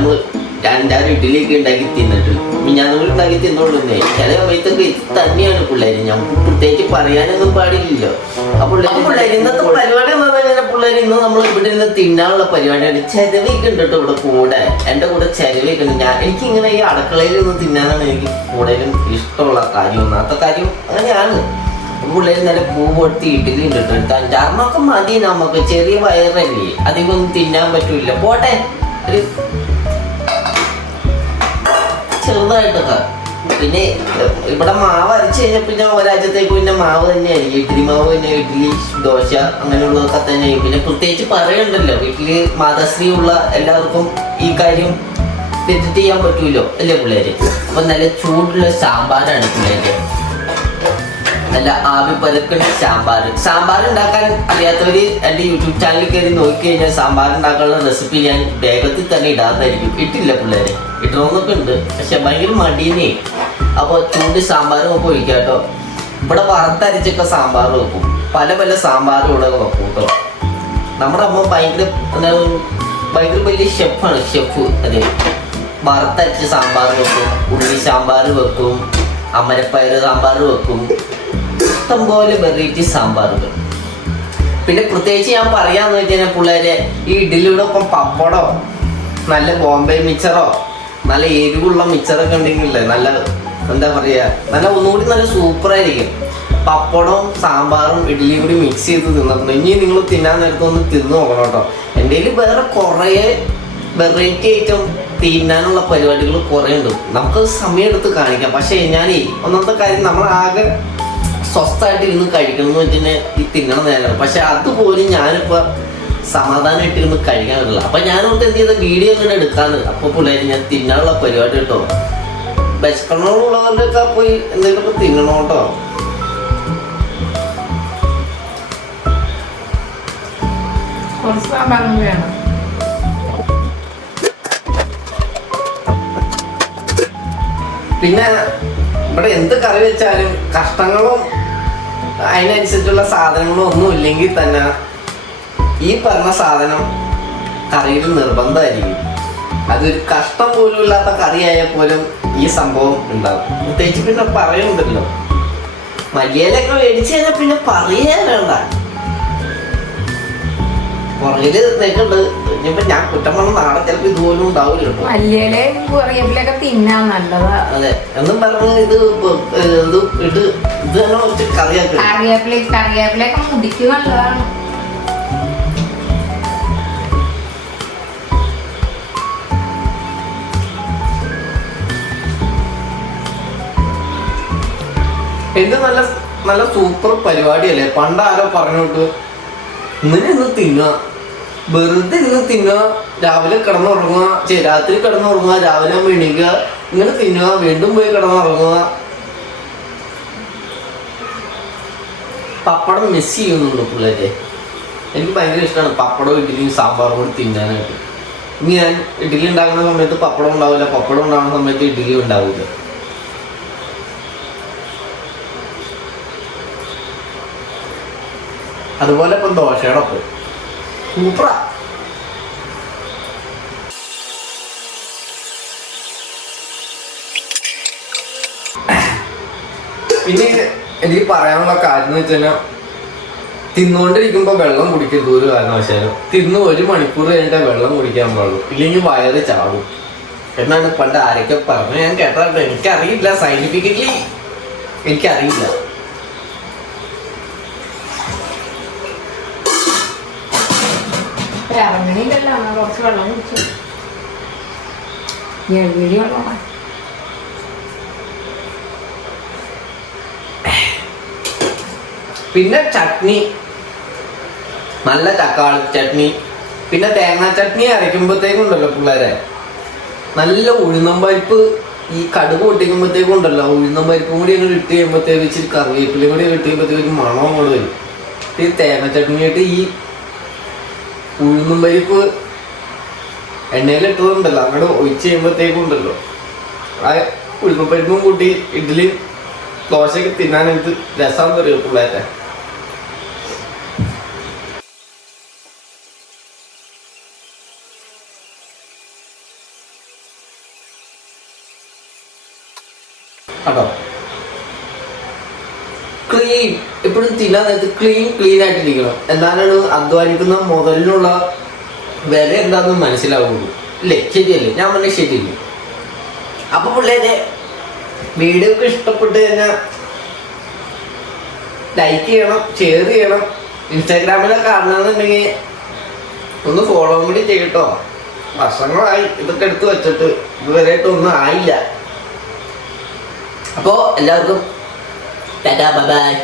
നമ്മൾ രണ്ടാരും ഇഡ്ഡലിയൊക്കെ ഉണ്ടാക്കി തിന്നിട്ടുണ്ട്. ഞാനൂടെ ഉണ്ടാക്കി തിന്നോളുന്നേ. ചില സമയത്തൊക്കെ ഇത് തന്നെയാണ് പിള്ളേര്. ഞങ്ങൾക്ക് പ്രത്യേകിച്ച് പറയാനൊന്നും പാടില്ലല്ലോ. ആ പിള്ളേര് ഇന്നത്തെ പരിപാടി എന്ന് പറഞ്ഞാൽ പിള്ളേർ ഇന്ന് നമ്മൾ ഇവിടെ നിന്ന് തിന്നാനുള്ള പരിപാടിയാണ്. ചെലവൊക്കെ ഉണ്ട് കേട്ടോ ഇവിടെ കൂടെ. എൻ്റെ കൂടെ ചെലവൊക്കെ ഉണ്ട്. എനിക്കിങ്ങനെ ഈ അടുക്കളയിൽ നിന്ന് തിന്നാനാണ് എനിക്ക് കൂടുതലും ഇഷ്ടമുള്ള കാര്യം. ഒന്നാമത്തെ കാര്യം അങ്ങനെയാണ്. പിള്ളേര് നല്ല പൂ പൊട്ടി ഇഡ്ഡലി ഉണ്ട് കേട്ടോ. 5-6 മതി നമുക്ക്. ചെറിയ വയറല്ലേ, അധികം ഒന്നും തിന്നാൻ പറ്റൂല. പോട്ടെ, ഒരു ചെറുതായിട്ടൊക്കെ. പിന്നെ ഇവിടെ മാവ് അരച്ച് കഴിഞ്ഞാൽ പിന്നെ ഒരാഴ്ചത്തേക്ക് പിന്നെ മാവ് തന്നെയായിരിക്കും. ഇഡ്ഡലി മാവ് തന്നെ, ഇഡ്ഡലി ദോശ അങ്ങനെയുള്ളതൊക്കെ തന്നെയായിരിക്കും. പിന്നെ പ്രത്യേകിച്ച് പറയണ്ടല്ലോ, വീട്ടില് മാതാശ്രീ ഉള്ള എല്ലാവർക്കും ഈ കാര്യം തെറ്റ് ചെയ്യാൻ പറ്റൂലോ അല്ലേ പിള്ളേര്. അപ്പൊ നല്ല ചൂടുള്ള സാമ്പാറാണ് പിള്ളേര്. നല്ല ആവി പരക്കുന്ന സാമ്പാർ ഉണ്ടാക്കാൻ അറിയാത്തവര് എൻ്റെ യൂട്യൂബ് ചാനലിൽ കയറി നോക്കി കഴിഞ്ഞാൽ സാമ്പാർ ഉണ്ടാക്കാനുള്ള റെസിപ്പി ഞാൻ വേഗത്തിൽ തന്നെ ഇടാതായിരിക്കും. ഇട്ടില്ല പിള്ളേരെ, ഇടണമെന്നൊക്കെ ഉണ്ട്, പക്ഷെ ഭയങ്കര മടിയനേ. അപ്പോൾ ചൂട് സാമ്പാർ നമുക്ക് ഒഴിക്കാം കേട്ടോ. ഇവിടെ വറുത്തരച്ചൊക്കെ സാമ്പാർ വെക്കും. പല പല സാമ്പാറും ഇവിടെ വെക്കും കേട്ടോ. നമ്മുടെ അമ്മ ഭയങ്കര വലിയ ഷെഫാണ്. അതെ, വറുത്തരച്ച് സാമ്പാർ വെക്കും, ഉള്ളി സാമ്പാർ വെക്കും, അമരപ്പയർ സാമ്പാർ വെക്കും, ഇഷ്ടംപോലെ വെറൈറ്റി സാമ്പാറുകൾ. പിന്നെ പ്രത്യേകിച്ച് ഞാൻ പറയാന്ന് വെച്ച് കഴിഞ്ഞാൽ പിള്ളേരെ, ഈ ഇഡ്ഡലിയുടെ ഒപ്പം പപ്പടോ നല്ല ബോംബെ മിച്ചറോ നല്ല എരിവുള്ള മിച്ചറൊക്കെ ഉണ്ടെങ്കിലേ നല്ല എന്താ പറയുക, നല്ല ഒന്നുകൂടി നല്ല സൂപ്പറായിരിക്കും. പപ്പടവും സാമ്പാറും ഇഡ്ഡലിയും കൂടി മിക്സ് ചെയ്ത് തിന്നിട്ടുണ്ട്. ഇനി നിങ്ങൾ തിന്നാൻ നേരത്തെ ഒന്ന് തിന്ന് നോക്കണം കേട്ടോ. എൻ്റെ കയ്യിൽ വേറെ കുറേ വെറൈറ്റി ഐറ്റം തിന്നാനുള്ള പരിപാടികൾ കുറേ ഉണ്ട്. നമുക്ക് സമയം എടുത്ത് കാണിക്കാം. പക്ഷേ ഞാനേ ഒന്നാമത്തെ കാര്യം, നമ്മളാകെ സ്വസ്ഥമായിട്ട് ഇരുന്ന് കഴിക്കണം എന്ന് വെച്ചാൽ ഈ തിന്നണം നേരം. പക്ഷെ അതുപോലും ഞാനിപ്പോൾ സമാധാനമായിട്ട് ഇരുന്ന് കഴിക്കാൻ പറ്റില്ല. അപ്പം ഞാനോട്ട് എന്ത് ചെയ്ത വീഡിയോ ഇങ്ങനെ എടുക്കാന്ന്. അപ്പോൾ പിള്ളേർ ഞാൻ തിന്നാനുള്ള പരിപാടി കേട്ടോ. വിശക്കണോളുള്ളവരുടെയൊക്കെ പോയി എന്തെങ്കിലുമൊക്കെ തിന്നണം കേട്ടോ. പിന്നെ ഇവിടെ എന്ത് കറി വെച്ചാലും കഷ്ണങ്ങളും അതിനനുസരിച്ചുള്ള സാധനങ്ങളും ഒന്നും ഇല്ലെങ്കിൽ തന്നെ ഈ പറഞ്ഞ സാധനം കറിയിൽ നിർബന്ധമായിരിക്കും. അതൊരു കഷ്ടം പോലും ഇല്ലാത്ത കറിയായാൽ പോലും ഈ സംഭവം ഉണ്ടാവും. പ്രത്യേകിച്ച് പിന്നെ പറയുന്നുണ്ടല്ലോ, മല്ലിയിലൊക്കെ മേടിച്ചു കഴിഞ്ഞാൽ പിന്നെ പറയേ വേണ്ട. പുറകില് നിൽക്കുന്നുണ്ട്. ഇനിയിപ്പോ ഞാൻ കുറ്റം പറഞ്ഞ നാളെ ചിലപ്പോ ഇതുപോലും ഉണ്ടാവില്ല. കറിവേപ്പിലൊക്കെ തിന്നാൻ നല്ലതാ. അതെ, എന്നും പറഞ്ഞ് ഇത് തന്നെ വെച്ച് കറിവേപ്പിലൊക്കെ മുടിക്ക് നല്ലതാണ്. എന്ത് നല്ല നല്ല സൂപ്പർ പരിപാടിയല്ലേ. പണ്ടാരോ പറഞ്ഞോട്ട് ഇന്ന് തിന്നുക, വെറുതെ ഇരുന്ന് തിന്നുക, രാവിലെ കിടന്നുറങ്ങുക, രാത്രി കിടന്നുറങ്ങുക, രാവിലെ എണീക്കുക, ഇങ്ങനെ തിന്നുക, വീണ്ടും പോയി കിടന്നുറങ്ങുക. പപ്പടം മിസ് ചെയ്യുന്നുള്ളൂ പിള്ളേരെ. എനിക്ക് ഭയങ്കര ഇഷ്ടമാണ് പപ്പടവും ഇഡ്ഡലിയും സാമ്പാറും കൂടി തിന്നാനായിട്ട്. ഇനി ഞാൻ ഇഡ്ഡലി ഉണ്ടാക്കുന്ന സമയത്ത് പപ്പടം ഉണ്ടാവില്ല, പപ്പടം ഉണ്ടാകുന്ന സമയത്ത് ഇഡ്ഡലി ഉണ്ടാവില്ല. അതുപോലെ ഇപ്പം ദോശയുടെ ഒപ്പം സൂപ്പറാ. പിന്നെ എനിക്ക് പറയാനുള്ള കാര്യം എന്ന് വെച്ച് കഴിഞ്ഞാൽ, തിന്നുകൊണ്ടിരിക്കുമ്പോൾ വെള്ളം കുടിക്കരുത് ഒരു കാരണവശാലും. തിന്ന് 1 മണിക്കൂർ കഴിഞ്ഞിട്ട് വെള്ളം കുടിക്കാൻ പാടുള്ളൂ, ഇല്ലെങ്കിൽ വയറ് ചാടും എന്നാണ് പണ്ട് ആരൊക്കെ പറഞ്ഞു. ഞാൻ കേട്ടോ, എനിക്കറിയില്ല, സയന്റിഫിക്കലി എനിക്കറിയില്ല. കുറച്ച് വെള്ളം കുടിച്ചു. പിന്നെ ചട്നി, നല്ല തക്കാളി ചട്നി, പിന്നെ തേങ്ങാ ചട്നി അരയ്ക്കുമ്പോഴത്തേക്കുണ്ടല്ലോ പിള്ളേരെ, നല്ല ഉഴുന്നമ്പരിപ്പ് ഈ കടുക് പൊട്ടിക്കുമ്പോഴത്തേക്കും ഉണ്ടല്ലോ, ഉഴുന്നമ്പരിപ്പും കൂടി അങ്ങോട്ട് ഇട്ട് കഴിയുമ്പോഴത്തേക്ക് ഇച്ചിരി കറിവേപ്പിലയും കൂടി ഇട്ട് കഴിയുമ്പോഴത്തേക്ക് മണം അങ്ങോട്ട് വരും. ഈ തേങ്ങ ചട്നിയായിട്ട് ഈ ഉഴുന്നമ്പരിപ്പ് എണ്ണയിലിട്ടതുണ്ടല്ലോ അങ്ങോട്ട് ഒഴിച്ച് കഴിയുമ്പോഴത്തേക്കും ഉണ്ടല്ലോ, ആ ഉഴുന്നമ്പരിപ്പും കൂട്ടി ഇഡ്ഡലി ദോശയൊക്കെ തിന്നാൻ എനിക്ക് രസം തരും പിള്ളേരെ. കേട്ടോ. ക്ലീൻ എപ്പോഴും തിന്നാൻ നേരത്ത് ക്ലീൻ ആയിട്ടിരിക്കണം. എന്നാലാണ് അധ്വാനിക്കുന്ന മുതലിനുള്ള വില എന്താണെന്ന് മനസ്സിലാവുള്ളൂ. ഇല്ലേ? ശരിയല്ലേ? ഞാൻ പറഞ്ഞ ശരിയല്ലേ? അപ്പൊ പിള്ളേരെ വീഡിയോ ഒക്കെ ഇഷ്ടപ്പെട്ട് തന്നെ ലൈക്ക് ചെയ്യണം, ഷെയർ ചെയ്യണം. ഇൻസ്റ്റാഗ്രാമിലൊക്കെ കാണണമെന്നുണ്ടെങ്കിൽ ഒന്ന് ഫോളോ കൂടി ചെയ്യട്ടോ. വർഷങ്ങളായി ഇതൊക്കെ എടുത്ത് വെച്ചിട്ട് ഇതുവരെയായിട്ടൊന്നും ആയില്ല. അപ്പോൾ എല്ലാവർക്കും ടാറ്റാ ബൈ ബൈ.